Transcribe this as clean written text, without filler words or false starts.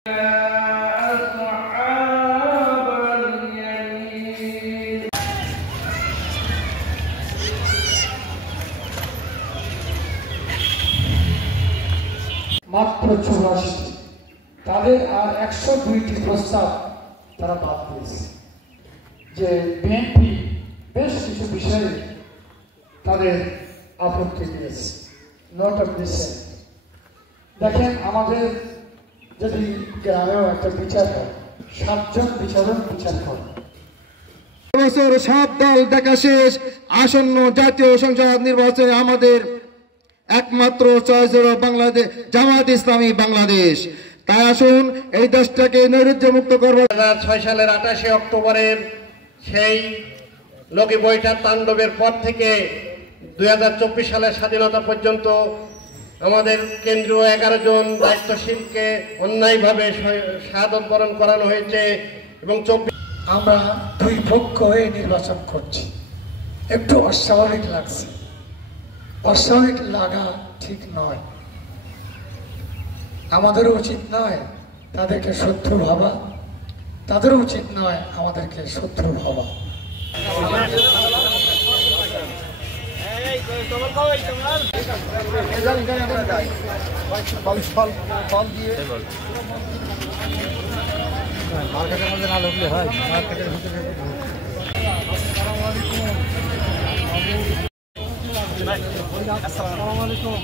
মাত্র 84টি, তাদের আর 102টি প্রস্তাব তারা বাদ দিয়েছে। যে বিএনপি বেশ কিছু বিষয়ে তাদের আপত্তি দিয়েছে। Note of dissent. দেখেন, আমাদের যদি গ্রামেও একটা বিচার হয়, 7 জন বিচারক বিচার করে। বছর 7 দল দেখা শেষ। আসন্ন জাতীয় সংসদ নির্বাচনে আমাদের একমাত্র চয়েস হল বাংলাদেশ, জামাত ইসলামী বাংলাদেশ। তাই আসুন এই দেশটাকে নৈরাজ্যমুক্ত করব। 2006 সালের 28 অক্টোবরের সেই লগি বৈঠার তাণ্ডবের পর থেকে 2024 সালের স্বাধীনতা পর্যন্ত আমাদের কেন্দ্রীয় 11 জন দায়িত্বশীলকে অন্যায়ভাবে শাহাদত বরণ করানো হয়েছে এবং আমরা দুই পক্ষ হয়ে নির্বাচন করছি। একটু অস্বাভাবিক লাগছে। অস্বাভাবিক লাগা ঠিক নয়। আমাদেরও উচিত নয় তাদেরকে শত্রু ভাবা, তাদেরও উচিত নয় আমাদেরকে শত্রু ভাবা। মার্কেটের মধ্যে না ঢুকলে হয়, মার্কেটের ভিতরে আসসালামু আলাইকুম।